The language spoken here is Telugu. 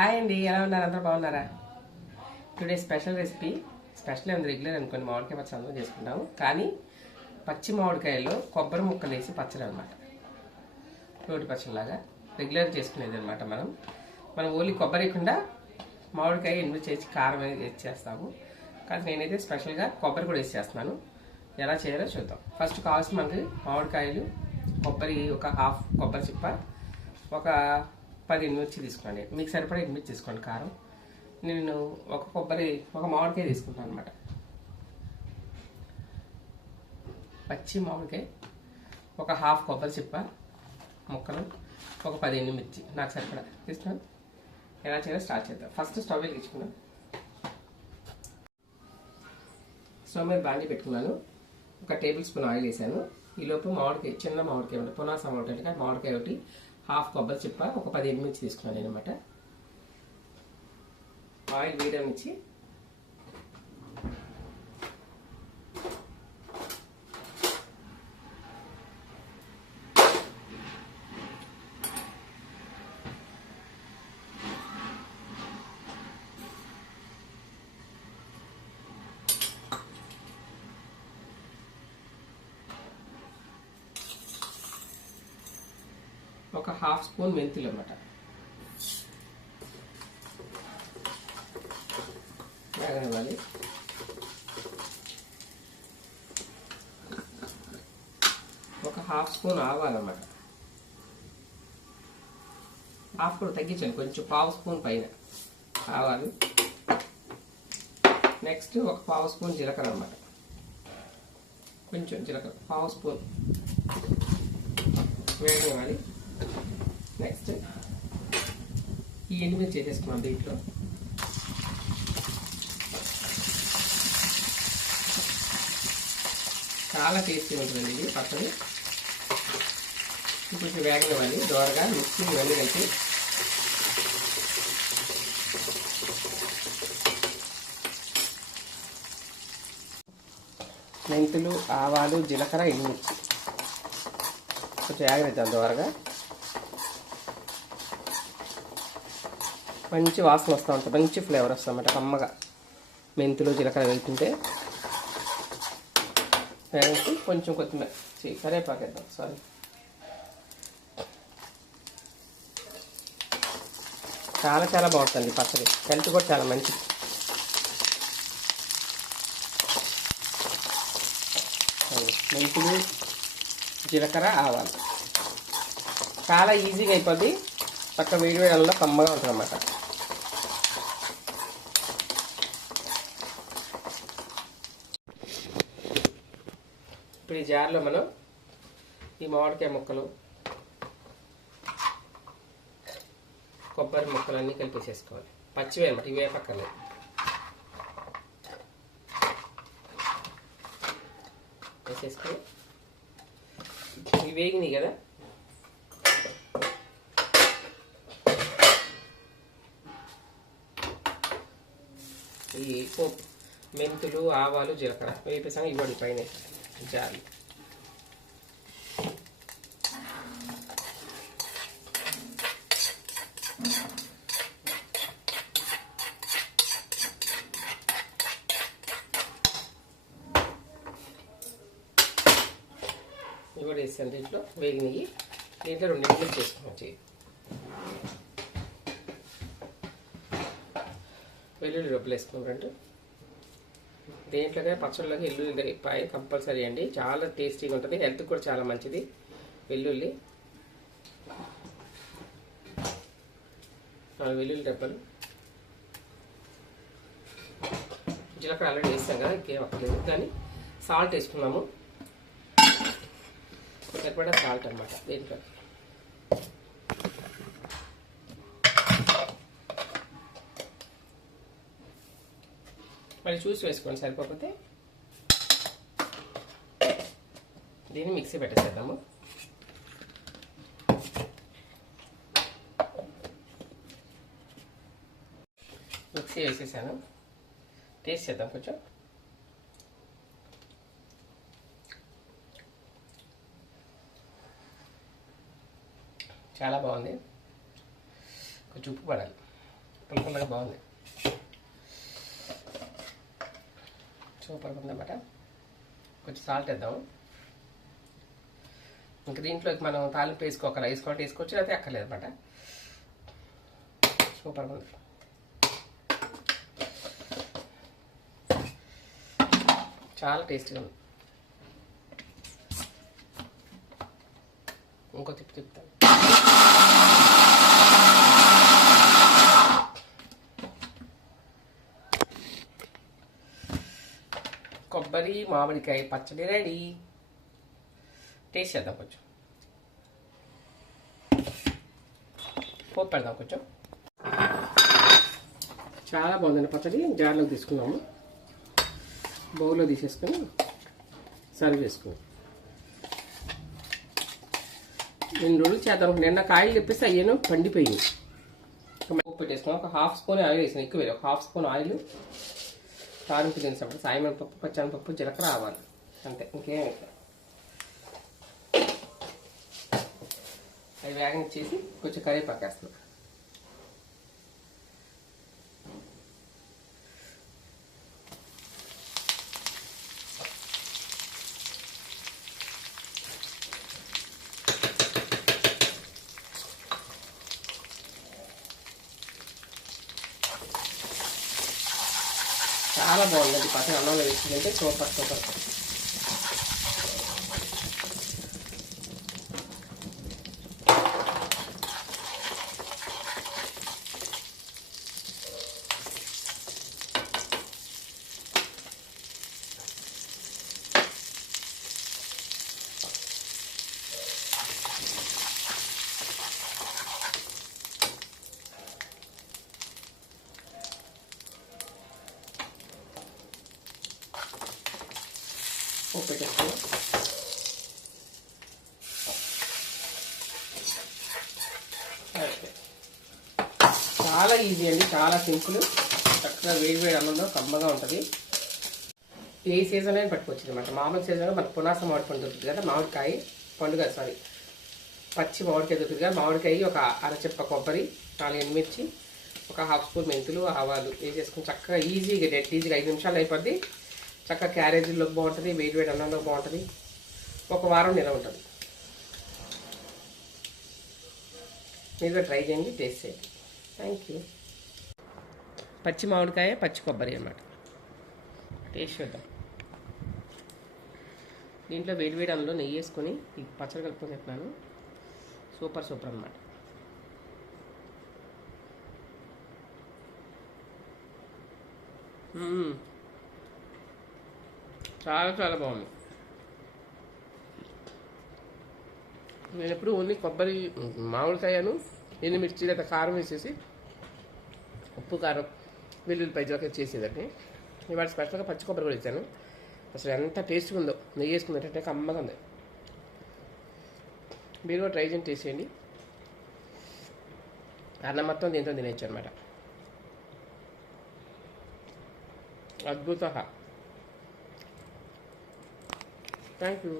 హాయ్ అండి ఎలా ఉన్నారు? అందరూ బాగున్నారా? టుడే స్పెషల్ రెసిపీ స్పెషల్ ఏమి రెగ్యులర్ అనుకోండి. మామిడికాయ పచ్చడి అందరం చేసుకుంటాము. కానీ పచ్చి మామిడికాయల్లో కొబ్బరి ముక్కలు వేసి పచ్చడి అనమాట రోటి పచ్చడిలాగా రెగ్యులర్ చేసుకునేది అనమాట మనం. మనం ఓన్లీ కొబ్బరి వేయకుండా మామిడికాయ ఎండు చేసి కారం అనేది చేస్తాము. కానీ నేనైతే స్పెషల్గా కొబ్బరి కూడా వేసి చేస్తున్నాను. ఎలా చేయాలో చూద్దాం. ఫస్ట్ కావాల్సిన మనకి మామిడికాయలు కొబ్బరి ఒక హాఫ్ కొబ్బరి చిప్ప ఒక పది మిర్చి తీసుకోండి. మీకు సరిపడే మిర్చి తీసుకోండి కారం. నేను ఒక కొబ్బరి ఒక మామిడికాయ తీసుకుంటాను అనమాట పచ్చి మామిడికాయ ఒక హాఫ్ కొబ్బరి చిప్ప ముక్కలు ఒక పదిహేను మిర్చి. నాకు సరిపడా. తీసుకున్నాను ఎలా చేయాలో స్టార్ట్ చేద్దాం. ఫస్ట్ స్టవ్ వెలిగించుకున్నాను స్టవ్ మీద బాండి పెట్టుకున్నాను. ఒక టేబుల్ స్పూన్ ఆయిల్ వేసాను. ఈలోపు మామిడికాయ చిన్న మామిడికాయ ఉంటుంది పునాస మామిడికాయ అంటే మామిడికాయ ఒకటి హాఫ్ కొబ్బరి చిప్ప ఒక పది ఎండుమిర్చి తీసుకున్నాను అనమాట ఆయిల్ వేయడం నుంచి హాఫ్ స్పూన్ మెంతులు అన్నమాట. వేగనివ్వాలి ఒక హాఫ్ స్పూన్ ఆవాలన్నమాట. హాఫ్ కూడా తగ్గించండి కొంచెం పావు స్పూన్ పైన ఆవాలు. నెక్స్ట్ ఒక పావు స్పూన్ జీలకర్ర అన్నమాట. కొంచెం జీలకర్ర పావు స్పూన్. వేగనివ్వాలి. నెక్స్ట్ ఈ ఎండుమిర్చి చేసేసుకున్నాం దీంట్లో. చాలా టేస్టీ ఉంటుందండి ఇది ఇప్పుడు కొంచెం వేగనివ్వాలి దోరగా మిక్సీ ఇవన్నీ కలిపి. మెంతులు ఆవాలు జీలకర్ర ఎండుమిర్చి కొంచెం వేగనిద్దాం దోరగా. మంచి వాసన వస్తూ ఉంటుంది. మంచి ఫ్లేవర్ వస్తుంది అన్నమాట కమ్మగా. మెంతులు జీలకర్ర వెళ్తుంటే వేసి కొంచెం కొత్తిమీర. చెయ్యి కరేపాకేద్దాం సారీ చాలా చాలా బాగుంటుంది పచ్చడి. హెల్త్ కూడా చాలా మంచిది. మెంతులు జీలకర్ర ఆవాలు. చాలా ఈజీగా అయిపోద్ది. పక్క వేడి వేడల్లో కమ్మగా ఉంటుంది అన్నమాట ఇప్పుడు ఈ జార్లో మనం ఈ మామిడికాయ ముక్కలు కొబ్బరి ముక్కలు అన్నీ కలిపేసేసుకోవాలి. పచ్చివే అనమాట ఇవే పక్కనే. వేసేసుకుని ఇవి వేగినాయి కదా? ఈ పోపు మెంతులు ఆవాలు జీలకర్ర వేపేసాం ఇవ్వండి పైన. జాలి ఇవి కూడా వేసాను దీంట్లో వేగినవి దీంట్లో రెండు నిమిషాలు చేసుకున్నాం చెయ్యి వెల్లుల్లి రొబ్బలు వేసుకున్నారంటే దేంట్లోనే పచ్చళ్ళకి వెల్లుల్లి పాయ కంపల్సరీ అండి. చాలా టేస్టీగా ఉంటుంది. హెల్త్ కూడా చాలా మంచిది. వెల్లుల్లి. నాలుగు వెల్లుల్లి డబ్బలు జీలకర్ర ఆల్రెడీ వేస్తాం కదా ఇంకేం అక్కర్లేదు. కానీ సాల్ట్ వేసుకున్నాము సరిపడా సాల్ట్ అనమాట దేంట్లో? మళ్ళీ చూసి వేసుకోండి సరిపోకపోతే. దీన్ని మిక్సీ పెట్టేసేద్దాము. మిక్సీ వేసేసాను. టేస్ట్ చేద్దాం కొంచెం. చాలా బాగుంది. కొంచెం ఉప్పు పడాలి. పుల్ల పుల్లగా బాగుంది. సూపర్గా ఉందన్నమాట కొంచెం సాల్ట్ వేద్దాం ఇంకా దీంట్లోకి మనం తాలింపు వేసుకోక రైస్ కొంటే వేసుకోవచ్చు అయితే అక్కర్లేదు అనమాట సూపర్గా ఉంది చాలా టేస్టీగా ఉంది ఇంకో తిప్పి తిప్పుతాను. కొబ్బరి మామిడికాయ పచ్చడి రెడీ. టేస్ట్ చేద్దాం కొంచెం. పోపు పెడదాం కొంచెం. చాలా బాగుందండి పచ్చడి. జార్లో తీసుకున్నాము బౌల్లో తీసేసుకొని సర్వ్ చేసుకున్నాం నేను రోజులు చేద్దాం. నిన్న కాయలు తెప్పిస్తే అయ్యాను పండిపోయింది ఉప్పు పెట్టేసుకున్నాం. ఒక హాఫ్ స్పూన్ ఆయిల్ వేసాను. ఎక్కువ వేయాలి. ఒక హాఫ్ స్పూన్ ఆయిల్ తాలింపు తినేసినప్పుడు సాయమైన పప్పు పచ్చని పప్పు జీలకర్ర ఆవాలి. అంతే ఇంకేం అవి అవి చేసి కొంచెం కరివేపాకు వేస్తున్నాం. చాలా బాగుంది. పచ్చడి అన్నంలో వేసుకుంటే సూపర్ సూపర్. ఉప్పు చాలా ఈజీ అండి చాలా సింపుల్ చక్కగా వేడి వేడి అన్నంలో కమ్మగా ఉంటుంది. ఏ సీజన్ అయినా పట్టుకోవచ్చు అనమాట మామూలు సీజన్లో మనకు పునాస మామిడి పండు దొరుకుతుంది కదా మామిడికాయ పండుగ సారీ పచ్చి మామిడికాయ దొరుకుతుంది కదా మామిడికాయ ఒక అరచెప్ప కొబ్బరి నాలుగు ఎండుమిర్చి ఒక హాఫ్ స్పూన్ మెంతులు ఆవాలు వేసేసుకుని చక్కగా ఈజీగా డెడ్ ఈజీగా ఐదు నిమిషాలు అయిపోద్ది. చక్కగా క్యారేజీలో బాగుంటుంది వేడి వేడి అన్నంలో బాగుంటుంది. ఒక వారం నిలవ ఉంటుంది. మీరు ట్రై చేయండి టేస్ట్ చేయండి. థ్యాంక్ యూ పచ్చి మామిడికాయ పచ్చి కొబ్బరి అన్నమాట. టేస్ట్ చేద్దాం. దీంట్లో వేడి వేడి అందులో నెయ్యి వేసుకొని ఈ పచ్చడి కలుపుకొని చెప్పాను సూపర్ సూపర్ అన్నమాట. చాలా చాలా బాగుంది. నేను ఎప్పుడు ఓన్లీ కొబ్బరి మామిడికాయను ఎండుమిర్చి లేదా కారం వేసేసి ఉప్పు కారం వెల్లుల్లిపాయ జోక చేసేదాన్ని ఇవాళ స్పెషల్గా పచ్చి కొబ్బరి కూడా ఇచ్చాను అసలు ఎంత టేస్ట్గా ఉందో నెయ్యి వేసుకున్నట్టయితే కమ్మగా ఉంది. మీరు కూడా ట్రై చేయండి టేస్ట్ చేయండి. అన్నం మొత్తం దీంతో తినేచ్చు అనమాట అద్భుత థ్యాంక్ యూ